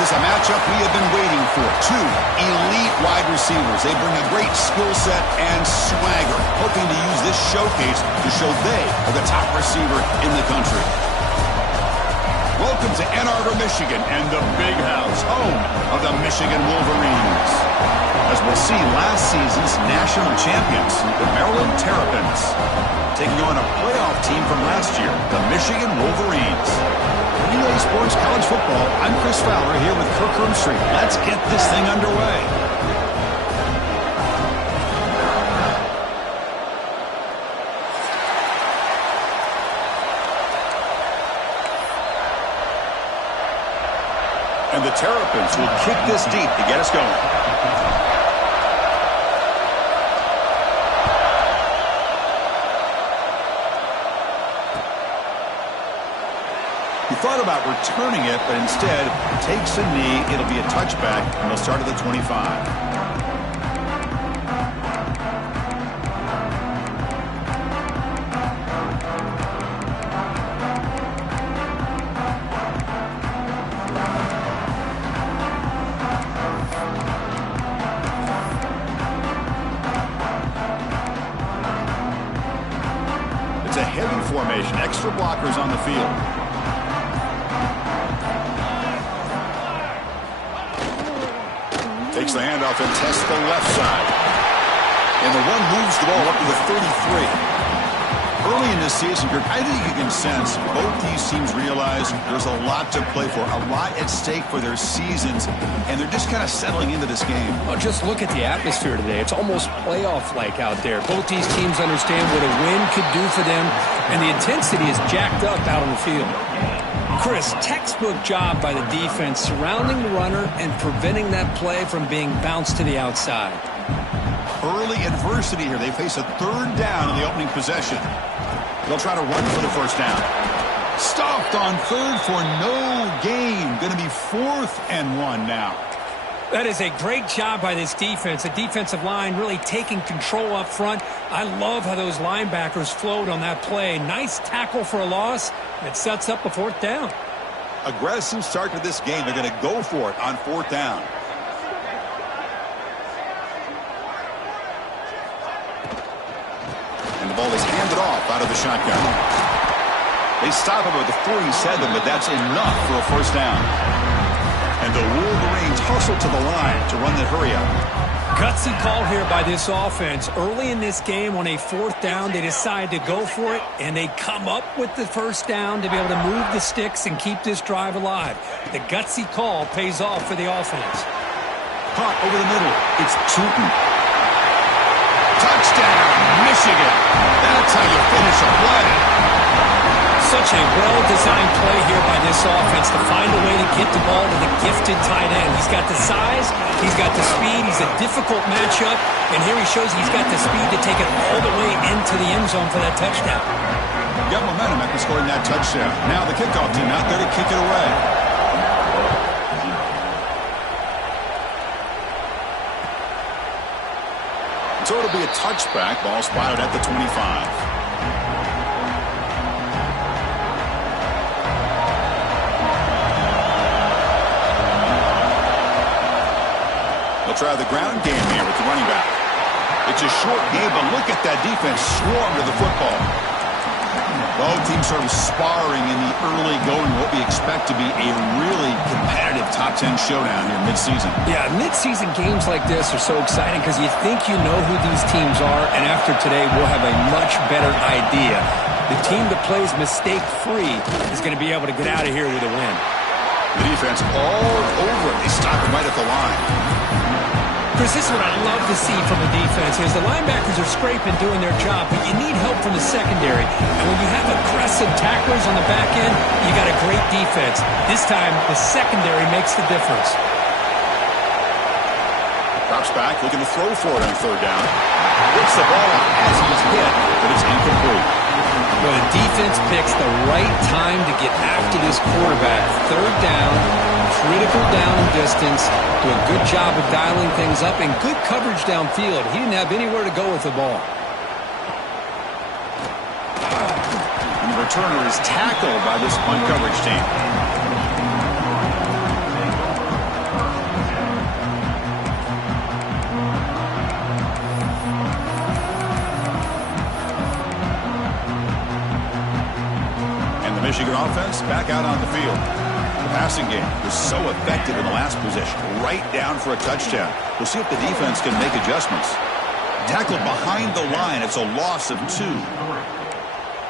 This is a matchup we have been waiting for. Two elite wide receivers. They bring a great skill set and swagger, hoping to use this showcase to show they are the top receiver in the country. Welcome to Ann Arbor, Michigan, and the Big House, home of the Michigan Wolverines. As we'll see, last season's national champions, the Maryland Terrapins, taking on a playoff team from last year, the Michigan Wolverines. For EA Sports College Football, I'm Chris Fowler here with Kirk Hermstreet. Let's get this thing underway. And the Terrapins will kick this deep to get us going. He thought about returning it, but instead takes a knee. It'll be a touchback, and they'll start at the 25. It's a heavy formation, extra blockers on the field. Takes the handoff and tests the left side. And the one moves the ball up to the 33. Early in this season, I think you can sense both these teams realize there's a lot to play for, a lot at stake for their seasons, and they're just kind of settling into this game. Well, just look at the atmosphere today. It's almost playoff-like out there. Both these teams understand what a win could do for them, and the intensity is jacked up out on the field. Chris, textbook job by the defense surrounding the runner and preventing that play from being bounced to the outside. Early adversity here. They face a third down in the opening possession. They'll try to run for the first down. Stopped on third for no gain. Going to be 4th and 1 now. That is a great job by this defense. The defensive line really taking control up front. I love how those linebackers flowed on that play. Nice tackle for a loss. It sets up a 4th down. Aggressive start to this game. They're going to go for it on 4th down. And the ball is handed off out of the shotgun. They stop him at the 47, but that's enough for a first down. And the Wolverines hustle to the line to run the hurry-up. Gutsy call here by this offense. Early in this game on a 4th down, they decide to go for it, and they come up with the first down to be able to move the sticks and keep this drive alive. The gutsy call pays off for the offense. Caught over the middle. It's Tootin. Touchdown, Michigan. That's how you finish a play. Such a well-designed play here by this offense to find a way to get the ball to the gifted tight end. He's got the size, he's got the speed, he's a difficult matchup, and here he shows he's got the speed to take it all the way into the end zone for that touchdown. Got momentum after scoring that touchdown. Now the kickoff team out there to kick it away. So it'll be a touchback, ball spotted at the 25. They'll try the ground game here with the running back. It's a short game, but look at that defense swarm to the football. Both teams sort of sparring in the early going, what we expect to be a really competitive top 10 showdown here mid-season. Yeah, mid-season games like this are so exciting because you think you know who these teams are, and after today we'll have a much better idea. The team that plays mistake-free is going to be able to get out of here with a win. The defense all over it. They stop it right at the line. Chris, this is what I love to see from the defense is the linebackers are scraping, doing their job, but you need help from the secondary. And when you have aggressive tacklers on the back end, you got a great defense. This time, the secondary makes the difference. Drops back, looking to throw for it on 3rd down. Gets the ball out as he's hit, but it's incomplete. Well, the defense picks the right time to get after this quarterback. 3rd down, critical down and distance. Do a good job of dialing things up and good coverage downfield. He didn't have anywhere to go with the ball. And the returner is tackled by this punt coverage team. Michigan offense back out on the field. The passing game was so effective in the last possession, right down for a touchdown. We'll see if the defense can make adjustments. Tackled behind the line. It's a loss of 2.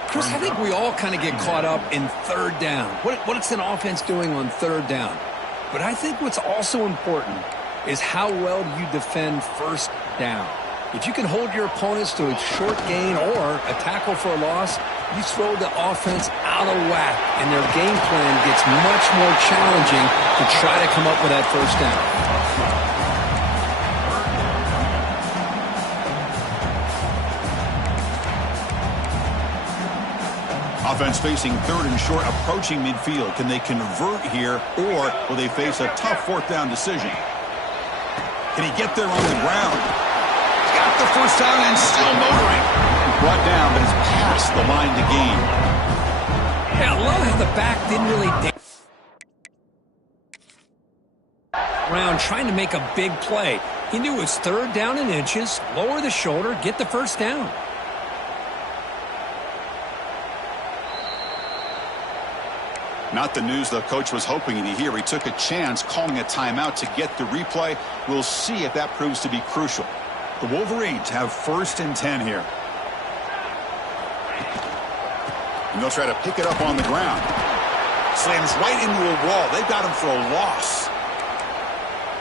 Chris, I think we all kind of get caught up in third down. What's an offense doing on third down? But I think what's also important is how well you defend first down. If you can hold your opponents to a short gain or a tackle for a loss, you throw the offense out of whack, and their game plan gets much more challenging to try to come up with that first down. Offense facing third and short, approaching midfield. Can they convert here, or will they face a tough fourth down decision? Can he get there on the ground? He's got the first down and still motoring. Brought down, but it's past the line to gain. Yeah, I love how the back didn't really around trying to make a big play. He knew it was third down and inches, lower the shoulder, get the first down. Not the news the coach was hoping to hear. He took a chance calling a timeout to get the replay. We'll see if that proves to be crucial. The Wolverines have 1st and 10 here. And they'll try to pick it up on the ground. Slams right into a wall. They've got him for a loss.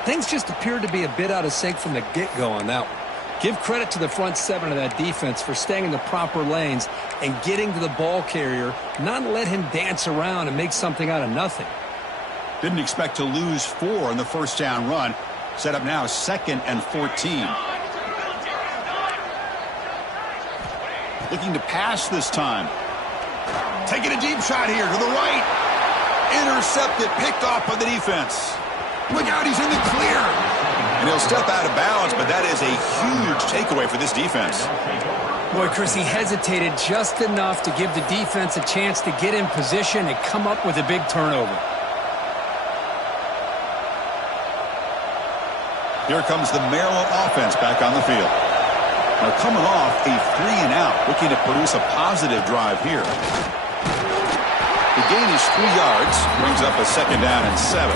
Things just appeared to be a bit out of sync from the get-go on that one. Give credit to the front 7 of that defense for staying in the proper lanes and getting to the ball carrier, not let him dance around and make something out of nothing. Didn't expect to lose 4 on the first down run. Set up now 2nd and 14. Looking to pass this time. Taking a deep shot here to the right. Intercepted, picked off by the defense. Look out, he's in the clear. And he'll step out of bounds, but that is a huge takeaway for this defense. Boy, Chris, he hesitated just enough to give the defense a chance to get in position and come up with a big turnover. Here comes the Maryland offense back on the field. Now coming off a 3-and-out, looking to produce a positive drive here. The gain is 3 yards, brings up a 2nd down and 7.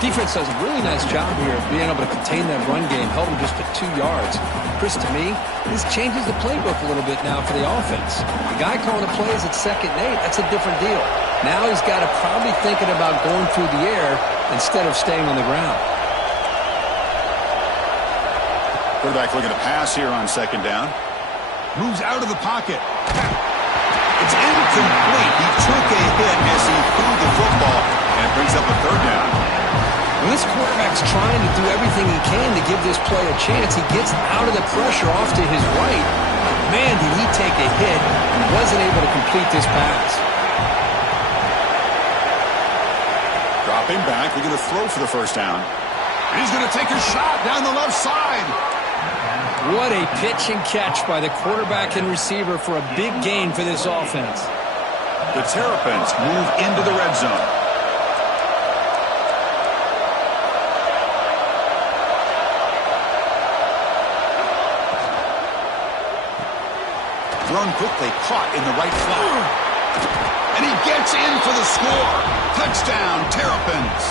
Defense does a really nice job here of being able to contain that run game, held him just to 2 yards. Chris, to me, this changes the playbook a little bit now for the offense. The guy calling the plays at 2nd and 8, that's a different deal. Now he's got to probably thinking about going through the air instead of staying on the ground. Quarterback looking to pass here on 2nd down. Moves out of the pocket. It's incomplete. He took a hit as he threw the football, and it brings up a 3rd down. When this quarterback's trying to do everything he can to give this play a chance, he gets out of the pressure off to his right. Man, did he take a hit and wasn't able to complete this pass. Dropping back, looking to throw for the first down. And he's going to take a shot down the left side. What a pitch and catch by the quarterback and receiver for a big gain for this offense. The Terrapins move into the red zone. Thrown quickly, caught in the right flat. And he gets in for the score. Touchdown, Terrapins.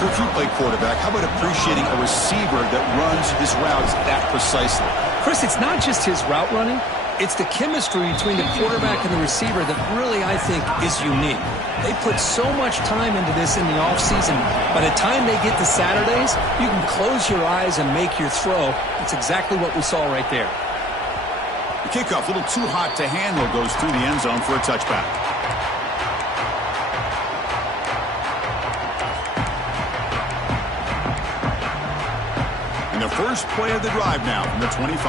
If you play quarterback, how about appreciating a receiver that runs his routes that precisely? Chris, it's not just his route running. It's the chemistry between the quarterback and the receiver that really, I think, is unique. They put so much time into this in the offseason. By the time they get to Saturdays, you can close your eyes and make your throw. It's exactly what we saw right there. The kickoff, a little too hot to handle, goes through the end zone for a touchback. And the first play of the drive now from the 25.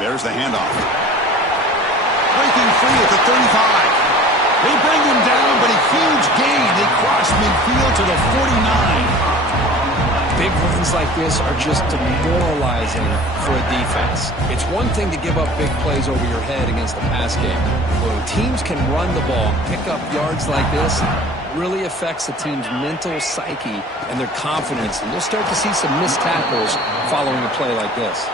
There's the handoff. Breaking free at the 35. They bring him down, but a huge gain. They cross midfield to the 49. Big runs like this are just demoralizing for a defense. It's one thing to give up big plays over your head against the pass game. But when teams can run the ball, pick up yards like this, it really affects the team's mental psyche and their confidence. And you'll start to see some missed tackles following a play like this.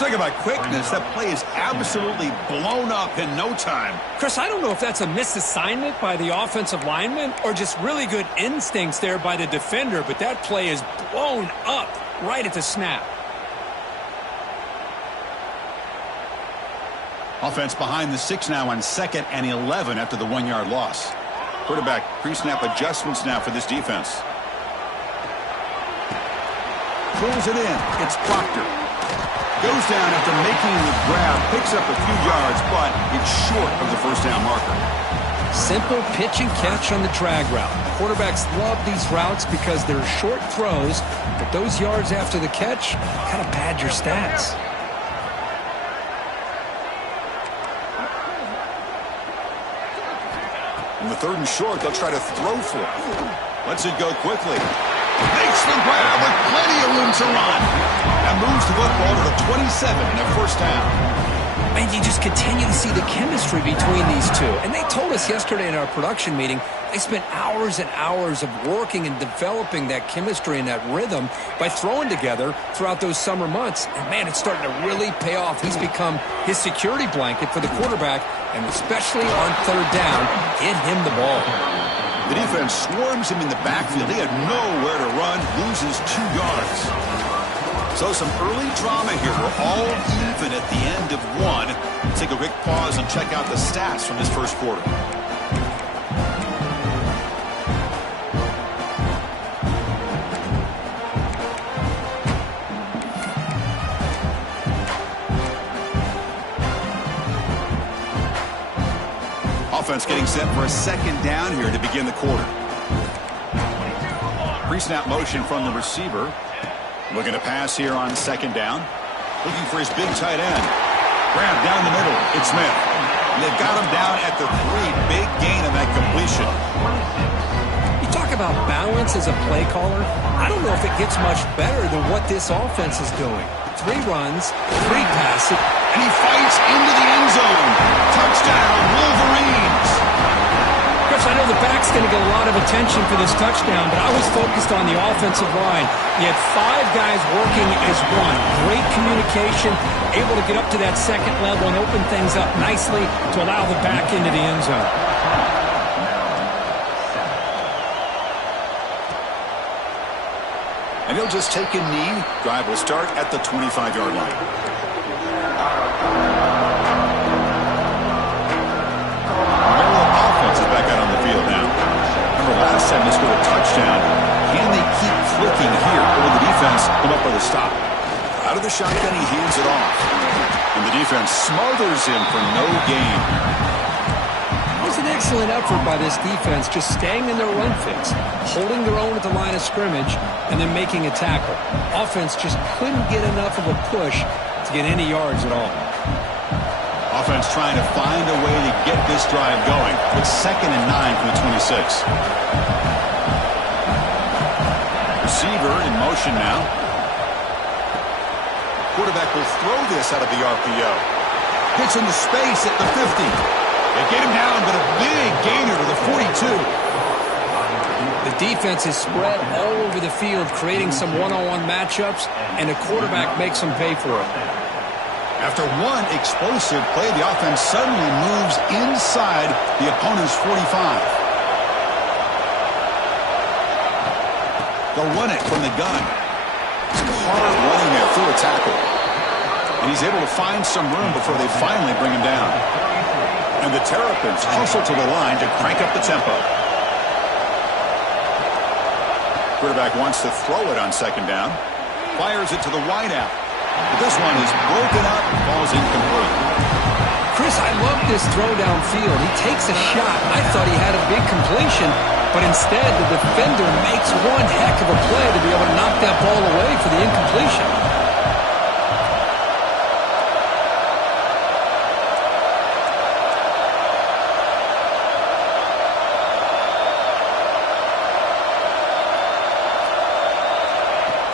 Talk about quickness. That play is absolutely blown up in no time. Chris, I don't know if that's a misassignment by the offensive lineman or just really good instincts there by the defender, but that play is blown up right at the snap. Offense behind the 6 now on 2nd and 11 after the 1-yard loss. Quarterback pre-snap adjustments now for this defense. Pulls it in. It's Proctor. Goes down after making the grab, picks up a few yards, but it's short of the first down marker. Simple pitch and catch on the drag route. Quarterbacks love these routes because they're short throws, but those yards after the catch kind of pad your stats. On the 3rd and short, they'll try to throw for it. Lets it go quickly. Makes the grab with plenty of room to run. And moves the football to the 27 and a first down. And you just continue to see the chemistry between these two. And they told us yesterday in our production meeting, they spent hours and hours of working and developing that chemistry and that rhythm by throwing together throughout those summer months. And, man, it's starting to really pay off. He's become his security blanket for the quarterback, and especially on 3rd down, get him the ball. The defense swarms him in the backfield. He had nowhere to run, loses 2 yards. So some early drama here. We're all even at the end of 1. Let's take a quick pause and check out the stats from this first quarter. Offense getting set for a 2nd down here to begin the quarter. Pre-snap motion from the receiver. Looking to pass here on 2nd down. Looking for his big tight end. Grab down the middle. It's Smith. And they've got him down at the 3. Big gain on that completion. You talk about balance as a play caller. I don't know if it gets much better than what this offense is doing. 3 runs, 3 passes. And he fights into the end zone. Touchdown, Wolverines. Chris, I know the back's going to get a lot of attention for this touchdown, but I was focused on the offensive line. You had 5 guys working as one. Great communication, able to get up to that 2nd level and open things up nicely to allow the back into the end zone. And he'll just take a knee. Drive will start at the 25-yard line. Back out on the field now. Remember last time they scored a touchdown. Can they keep clicking here? Or will the defense come up with a stop? Out of the shotgun, he hands it off. And the defense smothers him for no gain. It was an excellent effort by this defense, just staying in their run fix, holding their own at the line of scrimmage, and then making a tackle. Offense just couldn't get enough of a push to get any yards at all. Offense trying to find a way to get this drive going. It's 2nd and 9 from the 26. Receiver in motion now. Quarterback will throw this out of the RPO. Hits into space at the 50. They get him down, but a big gainer to the 42. The defense is spread all over the field, creating some one-on-one matchups, and the quarterback makes them pay for it. After one explosive play, the offense suddenly moves inside the opponent's 45. They'll run it from the gun. It's hard running there through a tackle. And he's able to find some room before they finally bring him down. And the Terrapins hustle to the line to crank up the tempo. Quarterback wants to throw it on 2nd down. Fires it to the wideout. But this one is broken up and falls incomplete. Chris, I love this throw downfield. He takes a shot. I thought he had a big completion, but instead the defender makes one heck of a play to be able to knock that ball away for the incompletion.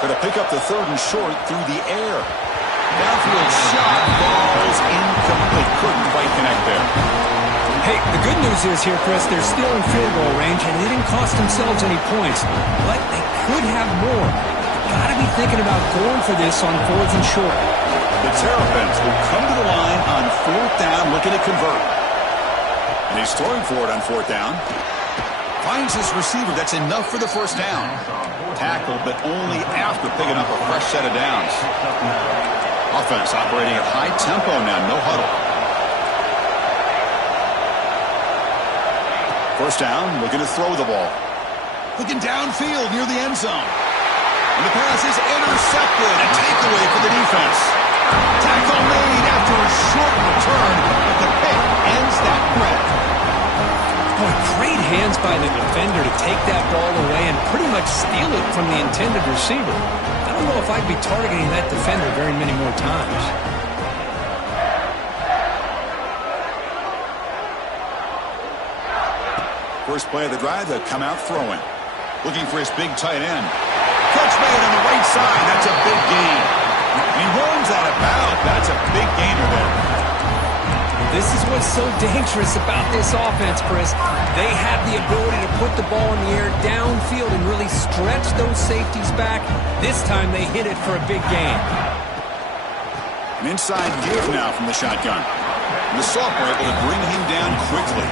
Going to pick up the 3rd and short through the air. Downfield shot falls incomplete. Couldn't quite connect there. Hey, the good news is here, Chris, they're still in field goal range, and they didn't cost themselves any points. But they could have more. Got to be thinking about going for this on 4th and short. The Terrapins will come to the line on 4th down, looking to convert. And he's throwing for it on 4th down. Finds his receiver. That's enough for the first down. Tackle, but only after picking up a fresh set of downs. Offense operating at high tempo now, no huddle. First down, looking to throw the ball. Looking downfield near the end zone. And the pass is intercepted. A takeaway for the defense. Tackle made after a short return, but the pick ends that threat. Boy, great hands by the defender to take that ball away and pretty much steal it from the intended receiver. I don't know if I'd be targeting that defender very many more times. First play of the drive, they'll come out throwing. Looking for his big tight end. Catch made on the right side. That's a big gain. And he runs out of bounds. That's a big gainer there. This is what's so dangerous about this offense, Chris. They have the ability to put the ball in the air downfield and really stretch those safeties back. This time they hit it for a big gain. An inside give now from the shotgun. And the sophomore able to bring him down quickly.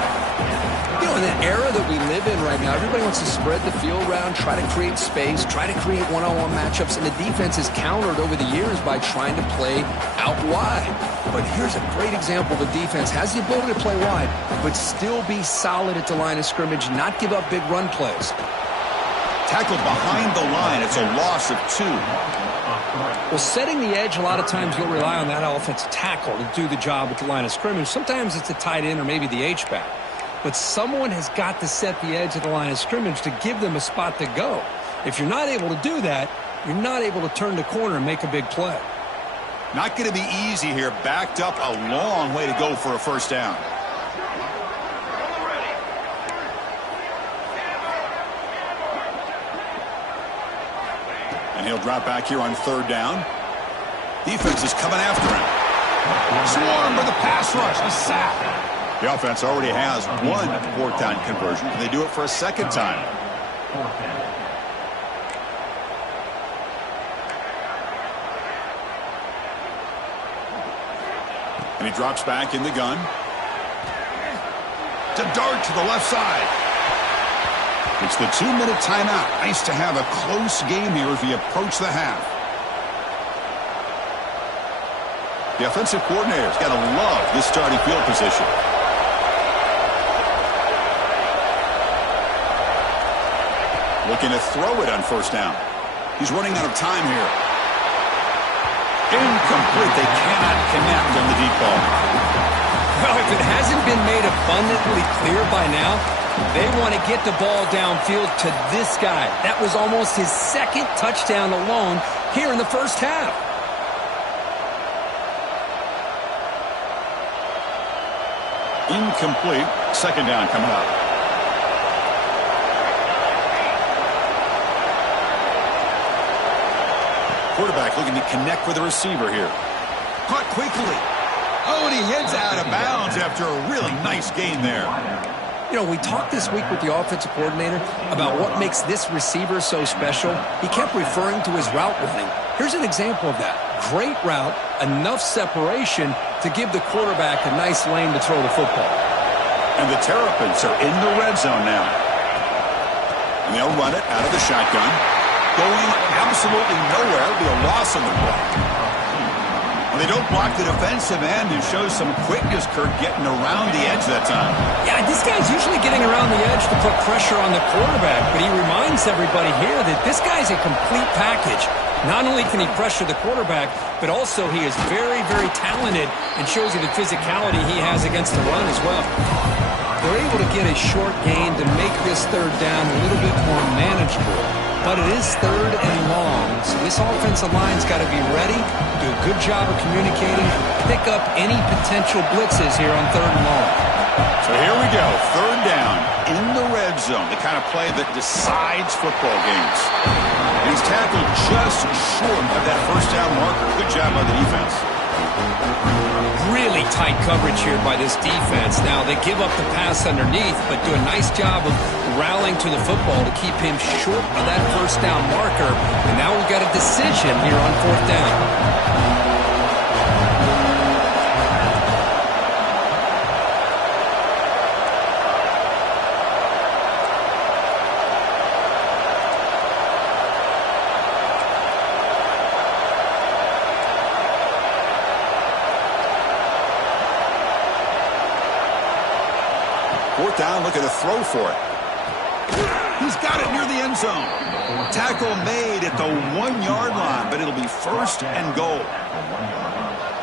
You know, in the era that we live in right now, everybody wants to spread the field around, try to create space, try to create one-on-one matchups, and the defense is countered over the years by trying to play out wide. But here's a great example. The defense has the ability to play wide, but still be solid at the line of scrimmage, not give up big run plays. Tackled behind the line. It's a loss of 2. Well, setting the edge, a lot of times you'll rely on that offensive tackle to do the job at the line of scrimmage. Sometimes it's a tight end or maybe the H-back. But someone has got to set the edge of the line of scrimmage to give them a spot to go. If you're not able to do that, you're not able to turn the corner and make a big play. Not going to be easy here. Backed up a long way to go for a first down. And he'll drop back here on 3rd down. Defense is coming after him. Swarm with the pass rush. A sack. The offense already has one 4th down conversion. Can they do it for a second time? And he drops back in the gun. To dart to the left side. It's the 2-minute timeout. Nice to have a close game here as we approach the half. The offensive coordinator's got to love this starting field position. Looking to throw it on first down. He's running out of time here. Incomplete. They cannot connect on the deep ball. Well, if it hasn't been made abundantly clear by now, they want to get the ball downfield to this guy. That was almost his 2nd touchdown alone here in the first half. Incomplete. 2nd down coming up. Quarterback looking to connect with the receiver here. Caught quickly. Oh, and he heads out of bounds after a really nice gain there. You know, we talked this week with the offensive coordinator about what makes this receiver so special. He kept referring to his route running. Here's an example of that. Great route, enough separation to give the quarterback a nice lane to throw the football. And the Terrapins are in the red zone now. And they'll run it out of the shotgun. Going absolutely nowhere. It'll be a loss on the play. Well, they don't block the defensive end and shows some quickness, Kirk, getting around the edge that time. Yeah, this guy's usually getting around the edge to put pressure on the quarterback, but he reminds everybody here that this guy's a complete package. Not only can he pressure the quarterback, but also he is very, very talented and shows you the physicality he has against the run as well. They're able to get a short gain to make this 3rd down a little bit more manageable. But it is 3rd and long, so this offensive line's got to be ready, do a good job of communicating, and pick up any potential blitzes here on 3rd and long. So here we go, 3rd down in the red zone, the kind of play that decides football games. And he's tackled just short of that first down marker. Good job by the defense. Really tight coverage here by this defense. Now, they give up the pass underneath, but do a nice job of rallying to the football to keep him short of that first down marker. And now we've got a decision here on fourth down. Fourth down, looking to throw for it. He's got it near the end zone. Tackle made at the 1-yard line, but it'll be first and goal.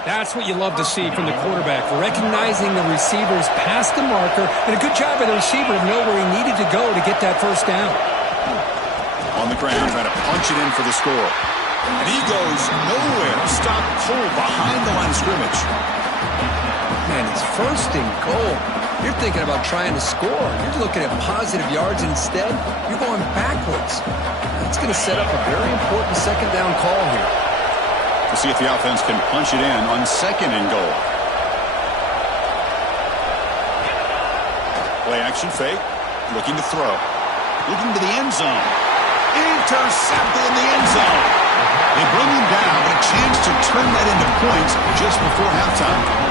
That's what you love to see from the quarterback, recognizing the receivers past the marker, and a good job by the receiver to know where he needed to go to get that first down. On the ground, trying to punch it in for the score. And he goes nowhere. Stop cold behind the line of scrimmage. Man, it's first and goal. You're thinking about trying to score. You're looking at positive yards. Instead, you're going backwards. That's going to set up a very important second down call here. We'll see if the offense can punch it in on second and goal. Play action fake. Looking to throw. Looking to the end zone. Intercepted in the end zone. They bring him down, but a chance to turn that into points just before halftime.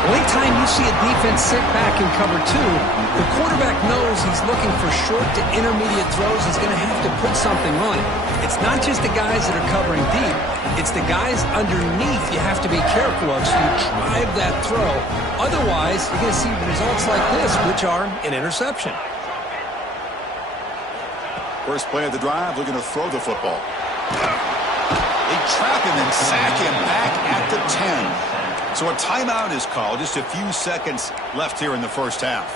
Well, anytime you see a defense sit back in cover two, the quarterback knows he's looking for short to intermediate throws. He's going to have to put something on it. It's not just the guys that are covering deep. It's the guys underneath you have to be careful of so you drive that throw. Otherwise, you're going to see results like this, which are an interception. First play of the drive, looking to throw the football. They trap him and sack him back at the 10. So a timeout is called. Just a few seconds left here in the first half.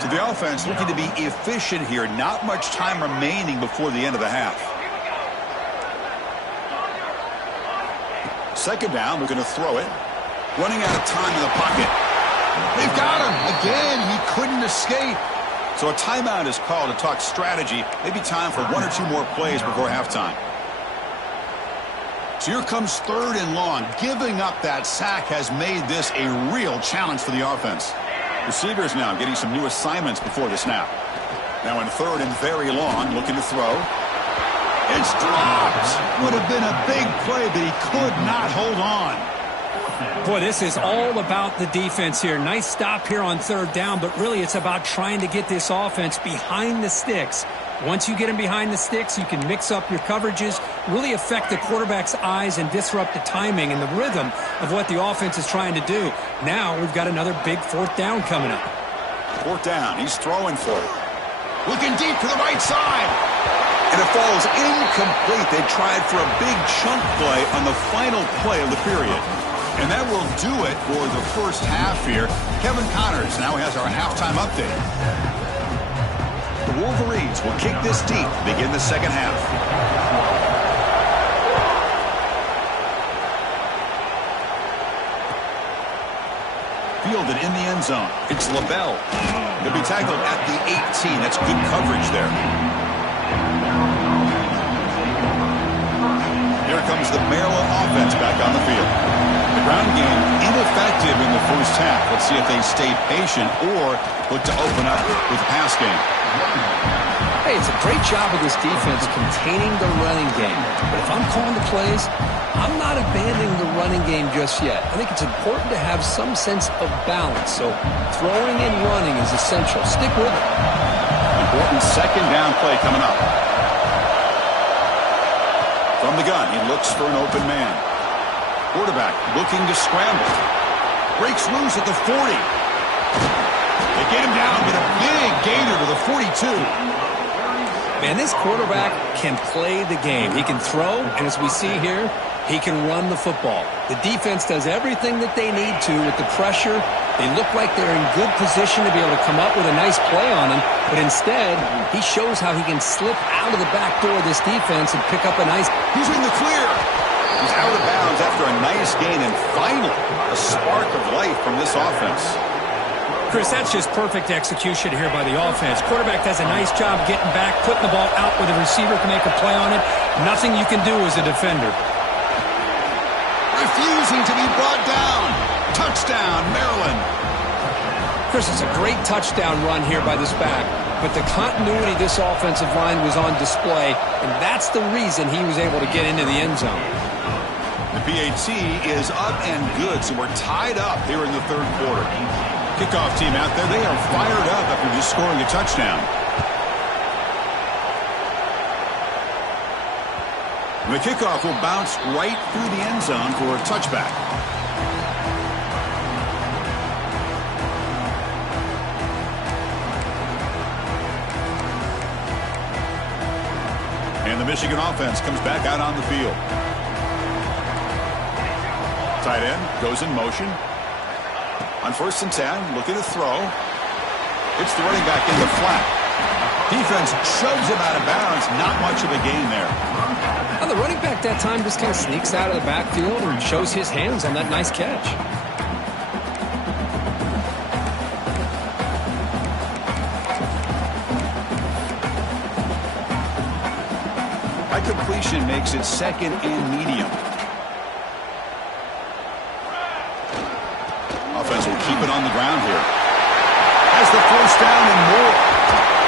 So the offense looking to be efficient here. Not much time remaining before the end of the half. Second down, looking to throw it. Running out of time in the pocket. They've got him. Again, he couldn't escape. So a timeout is called to talk strategy. Maybe time for one or two more plays before halftime. So here comes third and long. Giving up that sack has made this a real challenge for the offense. Receivers now getting some new assignments before the snap. Now in third and very long, looking to throw. It's dropped. Would have been a big play, but he could not hold on. Boy, this is all about the defense here. Nice stop here on third down, but really it's about trying to get this offense behind the sticks. Once you get him behind the sticks, you can mix up your coverages, really affect the quarterback's eyes and disrupt the timing and the rhythm of what the offense is trying to do. Now we've got another big fourth down coming up. Fourth down, he's throwing for it. Looking deep to the right side. And it falls incomplete. They tried for a big chunk play on the final play of the period. And that will do it for the first half here. Kevin Connors now has our halftime update. The Wolverines will kick this deep to begin the second half. Fielded in the end zone. It's LaBelle. He'll be tackled at the 18. That's good coverage there. Here comes the Maryland offense back on the field. The ground game ineffective in the first half. Let's see if they stay patient or look to open up with the pass game. Hey, it's a great job of this defense containing the running game. But if I'm calling the plays, I'm not abandoning the running game just yet. I think it's important to have some sense of balance. So throwing and running is essential. Stick with it. Important second down play coming up. From the gun, he looks for an open man. Quarterback looking to scramble. Breaks loose at the 40. They get him down, but a big gainer to the 42. Man, this quarterback can play the game. He can throw, and as we see here, he can run the football. The defense does everything that they need to with the pressure. They look like they're in good position to be able to come up with a nice play on him, but instead, he shows how he can slip out of the back door of this defense and pick up a nice... He's in the clear. He's out of bounds after a nice gain, and finally, a spark of life from this offense. Chris, that's just perfect execution here by the offense. Quarterback does a nice job getting back, putting the ball out where the receiver can make a play on it. Nothing you can do as a defender. refusing to be brought down. Touchdown, Maryland. Chris, it's a great touchdown run here by this back, but the continuity of this offensive line was on display, and that's the reason he was able to get into the end zone. The PAT is up and good, so we're tied up here in the third quarter. Kickoff team out there, they are fired up after just scoring a touchdown. The kickoff will bounce right through the end zone for a touchback. And the Michigan offense comes back out on the field. Tight end goes in motion. On 1st and 10, looking to throw. It's the running back in the flat. Defense shoves him out of bounds. Not much of a gain there. Well, the running back that time just kind of sneaks out of the backfield and shows his hands on that nice catch. High completion makes it 2nd and medium. Offense will keep it on the ground here. Has the first down and more.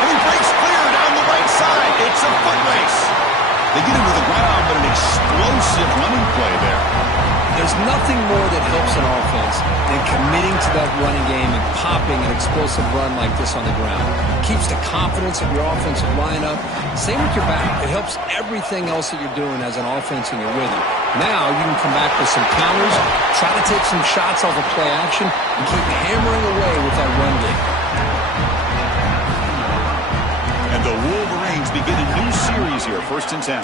And he breaks clear down the right side. It's a foot race. They get him to the ground, but an explosive running play there. There's nothing more that helps an offense than committing to that running game and popping an explosive run like this on the ground. Keeps the confidence of your offensive lineup. Same with your back. It helps everything else that you're doing as an offense in your rhythm. Now you can come back with some counters, try to take some shots off of play action, and keep hammering away with that run game. And the Wolverines begin a new series here, 1st and 10.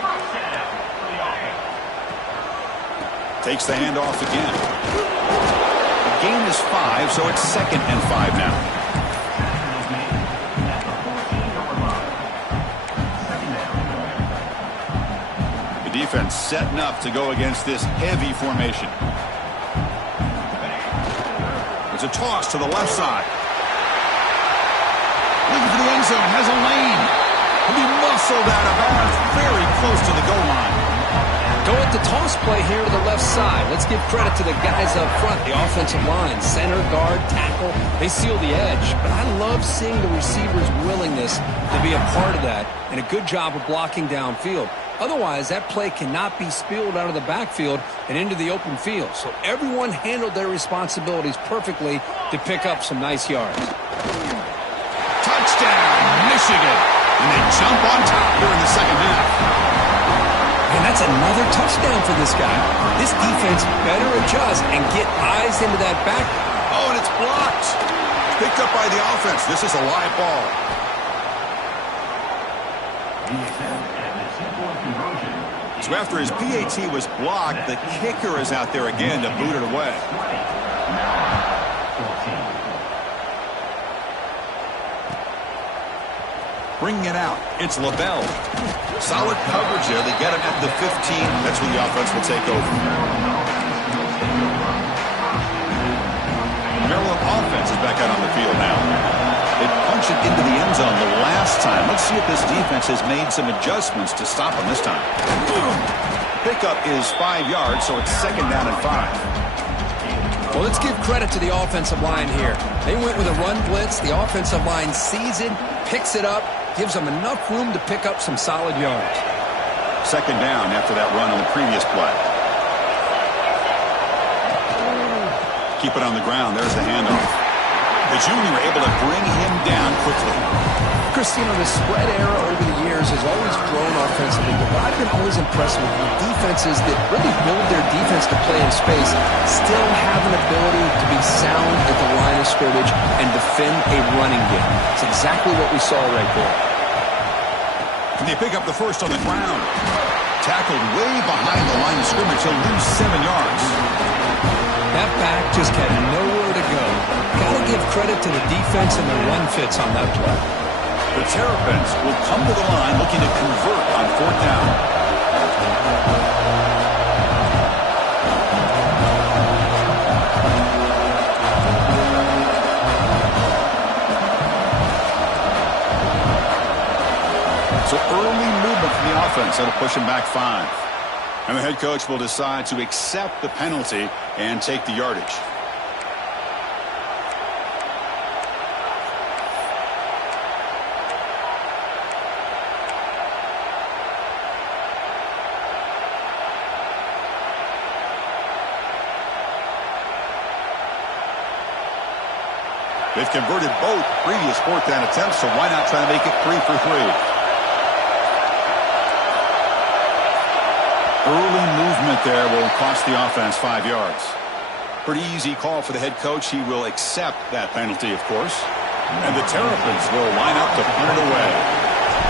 Takes the handoff again. The gain is 5, so it's 2nd and 5 now. The defense setting up to go against this heavy formation. It's a toss to the left side. Looking for the end zone, has a lane. He'll be muscled out of bounds, very close to the goal line. Go at the toss play here to the left side. Let's give credit to the guys up front, the offensive line, center, guard, tackle. They seal the edge. But I love seeing the receiver's willingness to be a part of that and a good job of blocking downfield. Otherwise, that play cannot be spilled out of the backfield and into the open field. So everyone handled their responsibilities perfectly to pick up some nice yards. Touchdown, Michigan. And they jump on top here in the second half. And that's another touchdown for this guy. This defense better adjust and get eyes into that back. Oh, and it's blocked. Picked up by the offense. This is a live ball. So after his PAT was blocked, the kicker is out there again to boot it away. Bringing it out, it's LaBelle. Solid coverage there. They get him at the 15. That's when the offense will take over. Maryland offense is back out on the field now. They punch it into the end zone the last time. Let's see if this defense has made some adjustments to stop them this time. Pickup is 5 yards, so it's 2nd down and 5. Well, let's give credit to the offensive line here. They went with a run blitz. The offensive line sees it, picks it up, gives them enough room to pick up some solid yards. 2nd down after that run on the previous play. Keep it on the ground. There's the handoff. The junior able to bring him down quickly. Christina, the spread era over the years has always grown offensively, but I've been always impressed with the defenses that really build their defense to play in space, still have an ability to be sound at the line of scrimmage and defend a running game. It's exactly what we saw right there. And they pick up the first on the ground. Tackled way behind the line of scrimmage. He'll lose 7 yards. That back just had nowhere to go. Got to give credit to the defense and the run fits on that play. The Terrapins will come to the line looking to convert on 4th down. So early movement from the offense. That'll push him back 5. And the head coach will decide to accept the penalty and take the yardage. They've converted both previous fourth down attempts, so why not try to make it 3 for 3? Early movement there will cost the offense 5 yards. Pretty easy call for the head coach. He will accept that penalty, of course. And the Terrapins will line up to punt it away.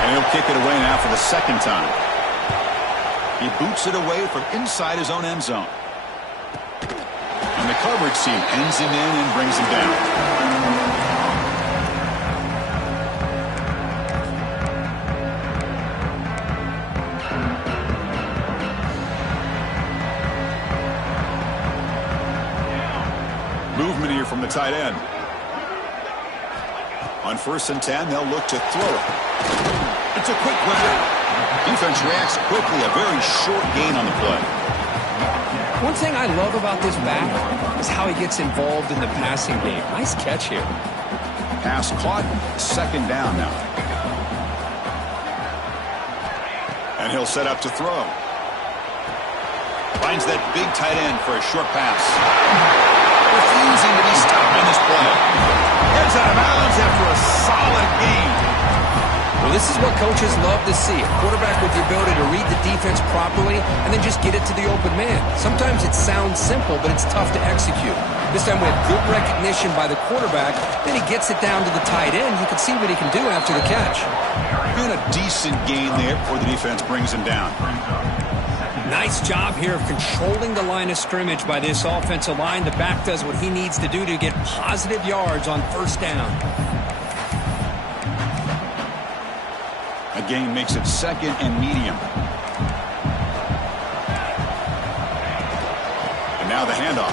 And he'll kick it away now for the second time. He boots it away from inside his own end zone. And the coverage team pins him in and brings him down. Movement here from the tight end. On 1st and 10, they'll look to throw it. It's a quick grab. Defense reacts quickly. A very short gain on the play. One thing I love about this back is how he gets involved in the passing game. Nice catch here. Pass caught. Second down now. And he'll set up to throw. Finds that big tight end for a short pass. Refusing to be stopped in this play. Heads out of bounds after a solid gain. Well, this is what coaches love to see. A quarterback with the ability to read the defense properly and then just get it to the open man. Sometimes it sounds simple, but it's tough to execute. This time we have good recognition by the quarterback. Then he gets it down to the tight end. You can see what he can do after the catch. And a decent gain there before the defense brings him down. Nice job here of controlling the line of scrimmage by this offensive line. The back does what he needs to do to get positive yards on 1st down. A gain makes it 2nd and medium. And now the handoff.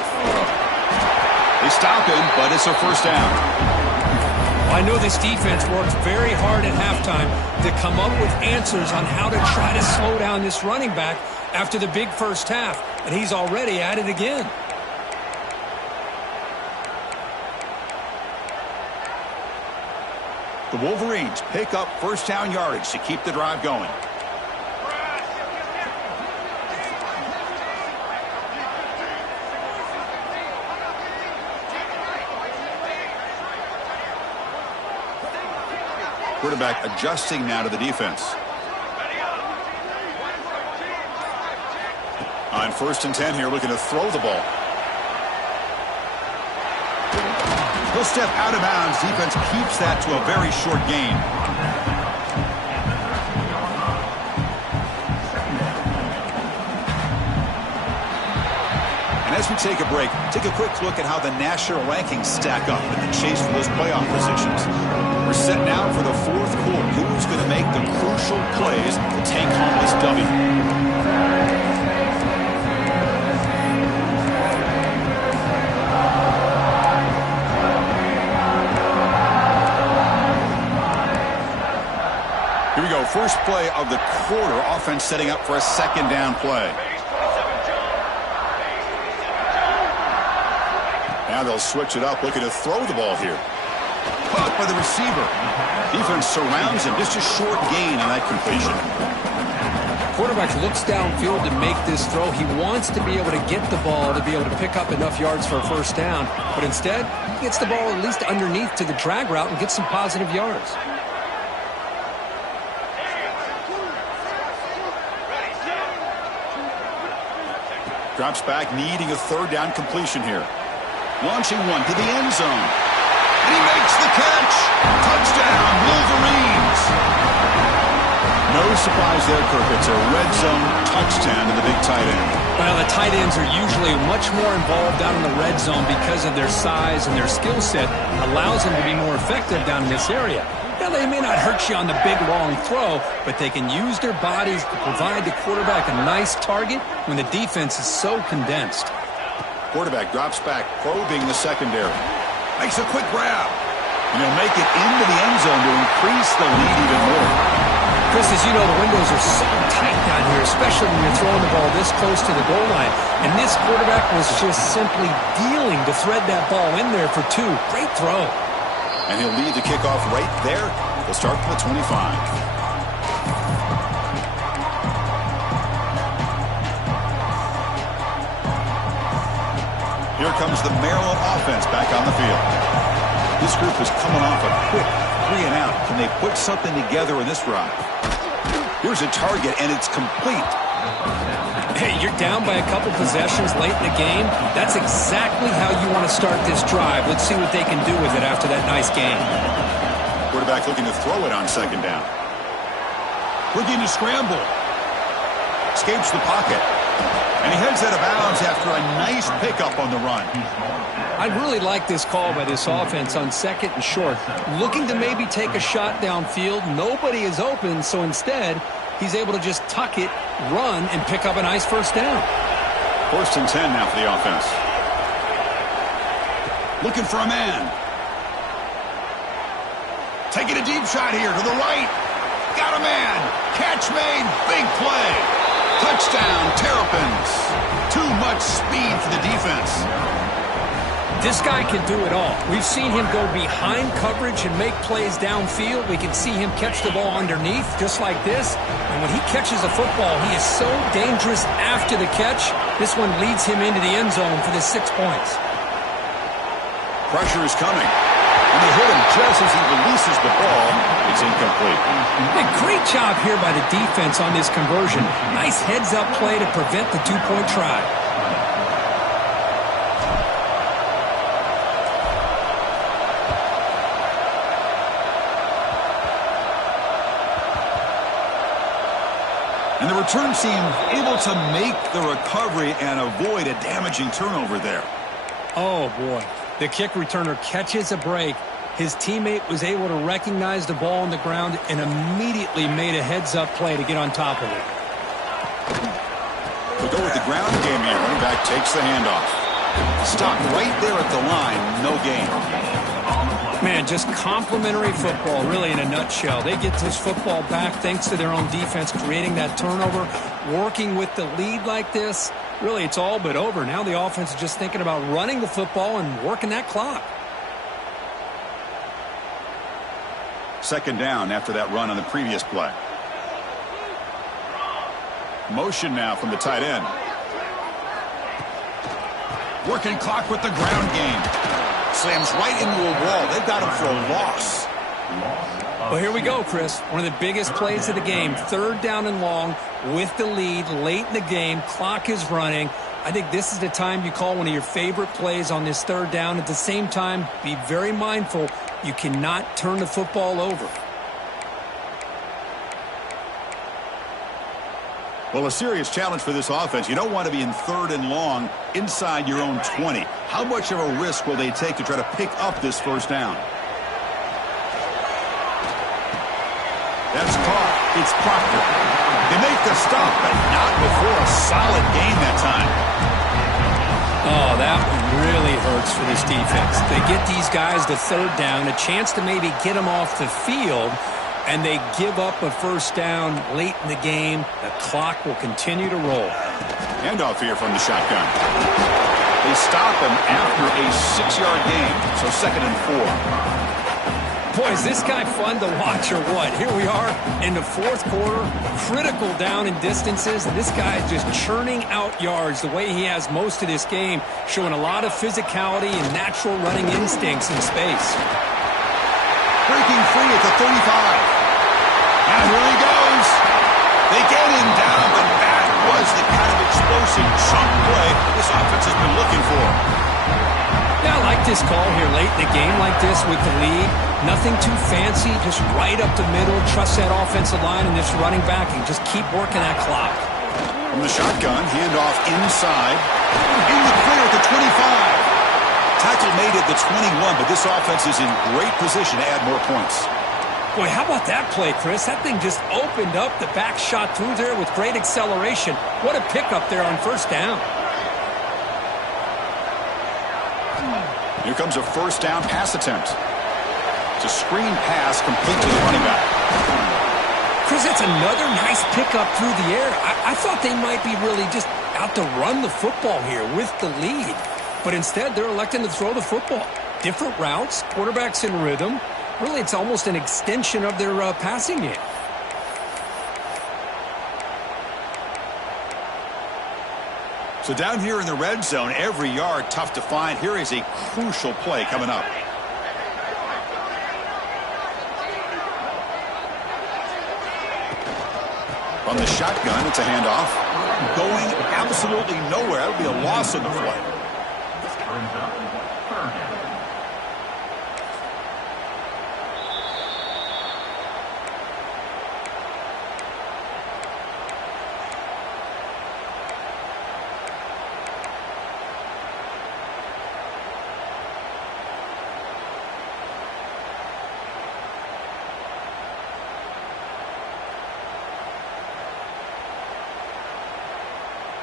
They stop him, but it's a 1st down. I know this defense worked very hard at halftime to come up with answers on how to try to slow down this running back after the big first half, and he's already at it again. The Wolverines pick up 1st down yardage to keep the drive going. Quarterback adjusting now to the defense. On 1st and 10 here, looking to throw the ball. He'll step out of bounds. Defense keeps that to a very short gain. And as we take a break, take a quick look at how the national rankings stack up in the chase for those playoff positions. We're set now for the 4th quarter. Who's going to make the crucial plays to take home this W? Here we go. First play of the quarter. Offense setting up for a 2nd down play. Now they'll switch it up, looking to throw the ball here. Caught by the receiver. Defense surrounds him. Just a short gain on that completion. Quarterback looks downfield to make this throw. He wants to be able to get the ball to be able to pick up enough yards for a 1st down. But instead, he gets the ball at least underneath to the drag route and gets some positive yards. Drops back, needing a 3rd down completion here. Launching one to the end zone. And he makes the catch. Touchdown, Wolverines. No surprise there, Kirk. It's a red zone touchdown to the big tight end. Well, the tight ends are usually much more involved down in the red zone because of their size and their skill set. Allows them to be more effective down in this area. Now, they may not hurt you on the big, long throw, but they can use their bodies to provide the quarterback a nice target when the defense is so condensed. Quarterback drops back, probing the secondary. Makes a quick grab. And he'll make it into the end zone to increase the lead even more. Chris, as you know, the windows are so tight down here, especially when you're throwing the ball this close to the goal line. And this quarterback was just simply dealing to thread that ball in there for two. Great throw. And he'll lead the kickoff right there. They'll start from the 25. Here comes the Maryland offense back on the field. This group is coming off a quick 3-and-out. Can they put something together in this drive? Here's a target, and it's complete. Hey, you're down by a couple possessions late in the game. That's exactly how you want to start this drive. Let's see what they can do with it after that nice game. Quarterback looking to throw it on second down. Looking to scramble. Escapes the pocket. And he heads out of bounds after a nice pickup on the run. I really like this call by this offense on second and short. Looking to maybe take a shot downfield. Nobody is open, so instead, he's able to just tuck it, run, and pick up a nice first down. 1st and 10 now for the offense. Looking for a man. Taking a deep shot here to the right. Got a man. Catch made. Big play. Touchdown, Terrapins. Too much speed for the defense. This guy can do it all. We've seen him go behind coverage and make plays downfield. We can see him catch the ball underneath, just like this. And when he catches a football, he is so dangerous after the catch. This one leads him into the end zone for the 6 points. Pressure is coming. And they hit him just as he releases the ball. It's incomplete. Hey, great job here by the defense on this conversion. Nice heads-up play to prevent the two-point try. And the return team able to make the recovery and avoid a damaging turnover there. Oh, boy. The kick returner catches a break. His teammate was able to recognize the ball on the ground and immediately made a heads-up play to get on top of it. We'll go with the ground game here. Running back takes the handoff. Stopped right there at the line. No gain. Man, just complimentary football, really, in a nutshell. They get this football back thanks to their own defense, creating that turnover, working with the lead like this. Really, it's all but over. Now the offense is just thinking about running the football and working that clock. 2nd down after that run on the previous play. Motion now from the tight end. Working clock with the ground game. Slams right into a wall. They've got him for a loss. Well, here we go, Chris. One of the biggest plays of the game. 3rd down and long with the lead late in the game. Clock is running. I think this is the time you call one of your favorite plays on this 3rd down. At the same time, be very mindful. You cannot turn the football over. Well, a serious challenge for this offense. You don't want to be in 3rd and long inside your own 20. How much of a risk will they take to try to pick up this 1st down? That's caught. It's Proctor. They make the stop, but not before a solid gain that time. Oh, that one really hurts for this defense. They get these guys the 3rd down, a chance to maybe get them off the field, and they give up a 1st down late in the game. The clock will continue to roll. Handoff here from the shotgun. They stop him after a 6-yard gain, so 2nd and 4. Boy, is this guy fun to watch or what? Here we are in the 4th quarter, critical down in distances, and this guy is just churning out yards the way he has most of this game, showing a lot of physicality and natural running instincts in space. Breaking free at the 35. And here he goes. They get him down, but that was the kind of explosive chunk play this offense has been looking for. Yeah, I like this call here late in the game like this with the lead. Nothing too fancy, just right up the middle. Trust that offensive line and this running back and just keep working that clock. From the shotgun, handoff inside. In the clear at the 25. Tackle made at the 21, but this offense is in great position to add more points. Boy, how about that play, Chris? That thing just opened up. The back shot through there with great acceleration. What a pickup there on 1st down. Here comes a 1st down pass attempt. It's a screen pass complete to the running back. Chris, that's another nice pickup through the air. I thought they might be really just out to run the football here with the lead. But instead, they're electing to throw the football. Different routes, quarterback's in rhythm. Really, it's almost an extension of their passing game. So down here in the red zone, every yard tough to find. Here is a crucial play coming up. From the shotgun, it's a handoff. Going absolutely nowhere. That'll be a loss on the play.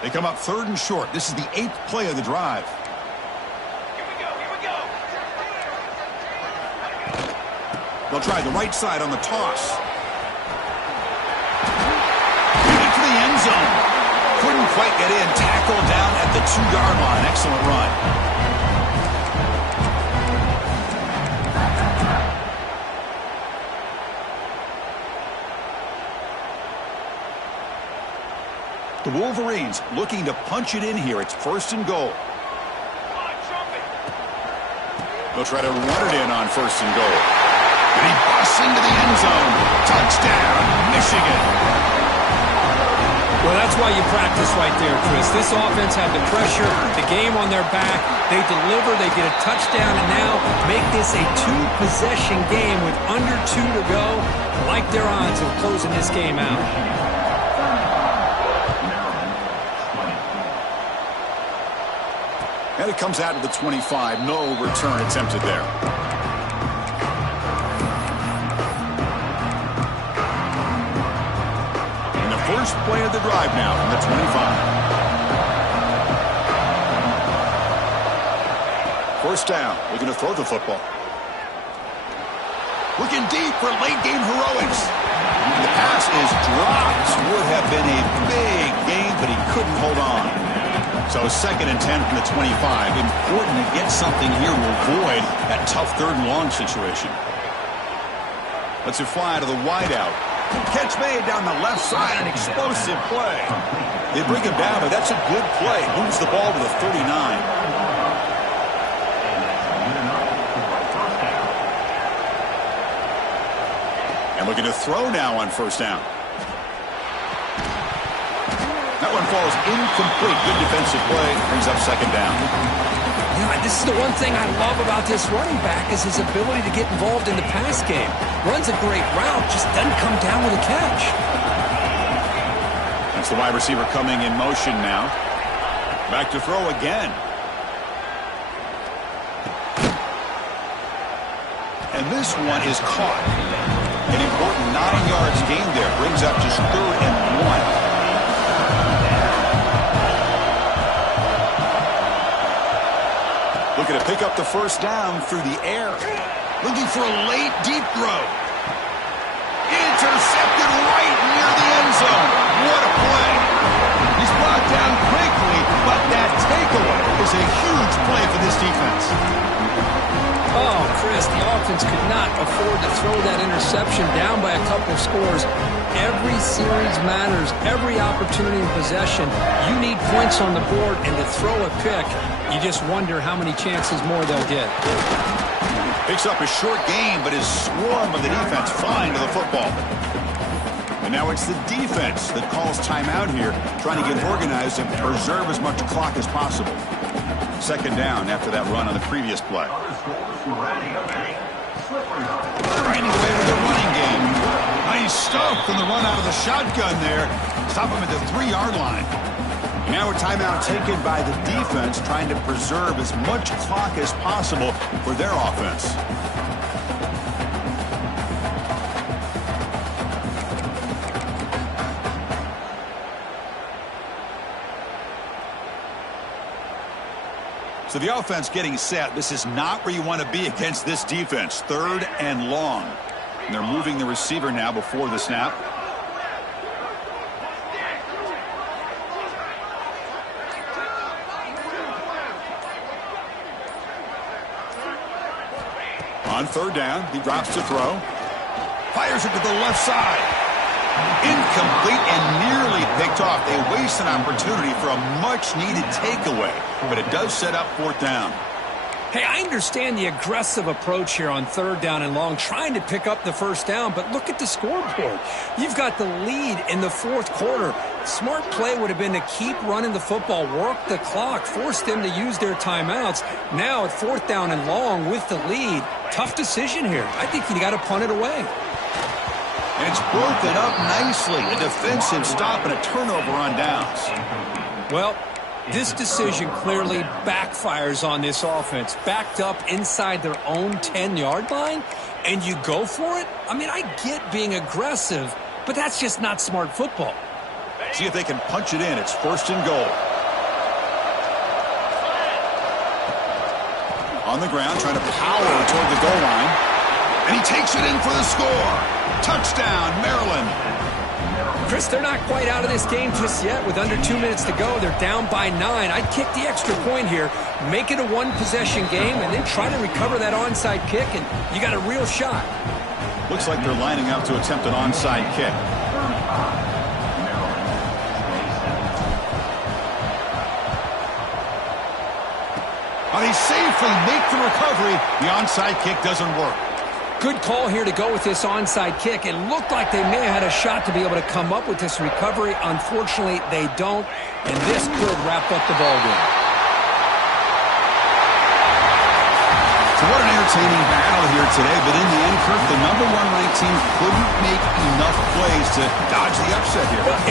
They come up 3rd and short. This is the 8th play of the drive. Here we go. They'll try the right side on the toss. Into the end zone. Couldn't quite get in. Tackled down at the 2-yard line. Excellent run. The Wolverines looking to punch it in here. It's 1st and goal. They'll try to run it in on 1st and goal. And he busts into the end zone. Touchdown, Michigan. Well, that's why you practice right there, Chris. This offense had the pressure, the game on their back. They deliver, they get a touchdown, and now make this a 2-possession game with under 2 to go. Like their odds of closing this game out. And it comes out to the 25. No return attempted there. And the first play of the drive now from the 25. First down. Looking to throw the football. Looking deep for late-game heroics. The pass is dropped. Would have been a big gain, but he couldn't hold on. So 2nd and 10 from the 25. Important to get something here to avoid that tough 3rd and long situation. Lets it fly out of the wideout. Catch made down the left side. An explosive play. They bring him down, but that's a good play. Moves the ball to the 39. And looking to throw now on 1st down. That one falls incomplete. Good defensive play. Brings up 2nd down. Yeah, this is the one thing I love about this running back is his ability to get involved in the pass game. Runs a great route, just doesn't come down with a catch. That's the wide receiver coming in motion now. Back to throw again. And this one is caught. An important 9 yards gain there. Brings up just 3rd and 1. Looking to pick up the 1st down through the air. Looking for a late, deep throw. Intercepted right near the end zone. What a play. He's brought down quickly, but that takeaway is a huge play for this defense. Oh, Chris, the offense could not afford to throw that interception down by a couple of scores. Every series matters. Every opportunity in possession. You need points on the board, and to throw a pick, you just wonder how many chances more they'll get. Picks up a short gain, but his swarm of the defense fine to the football. And now it's the defense that calls timeout here, trying to get organized and preserve as much clock as possible. 2nd down after that run on the previous play. Grinding away with the running game. Nice stuff from the run out of the shotgun there. Stop him at the 3-yard line. Now a timeout taken by the defense, trying to preserve as much clock as possible for their offense. So the offense getting set. This is not where you want to be against this defense. 3rd and long. And they're moving the receiver now before the snap. On third down, he drops to throw. Fires it to the left side. Incomplete and nearly picked off. They waste an opportunity for a much-needed takeaway, but it does set up fourth down. Hey, I understand the aggressive approach here on third down and long, trying to pick up the first down, but look at the scoreboard. You've got the lead in the fourth quarter. Smart play would have been to keep running the football, work the clock, force them to use their timeouts. Now at fourth down and long with the lead, tough decision here. I think you got to punt it away. And it's broken up nicely. A defensive stop and a turnover on downs. Well, this decision clearly backfires on this offense. Backed up inside their own 10-yard line, and you go for it? I mean, I get being aggressive, but that's just not smart football. See if they can punch it in. It's first and goal. On the ground, trying to power toward the goal line. And he takes it in for the score. Touchdown, Maryland. Chris, they're not quite out of this game just yet. With under 2 minutes to go, they're down by 9. I'd kick the extra point here, make it a one-possession game, and then try to recover that onside kick, and you got a real shot. Looks like they're lining up to attempt an onside kick. They safely make the recovery. The onside kick doesn't work. Good call here to go with this onside kick. It looked like they may have had a shot to be able to come up with this recovery. Unfortunately, they don't, and this could wrap up the ballgame. So what an entertaining battle here today, but in the end, Kirk, the #1 ranked team couldn't make enough plays to dodge the upset here. Well,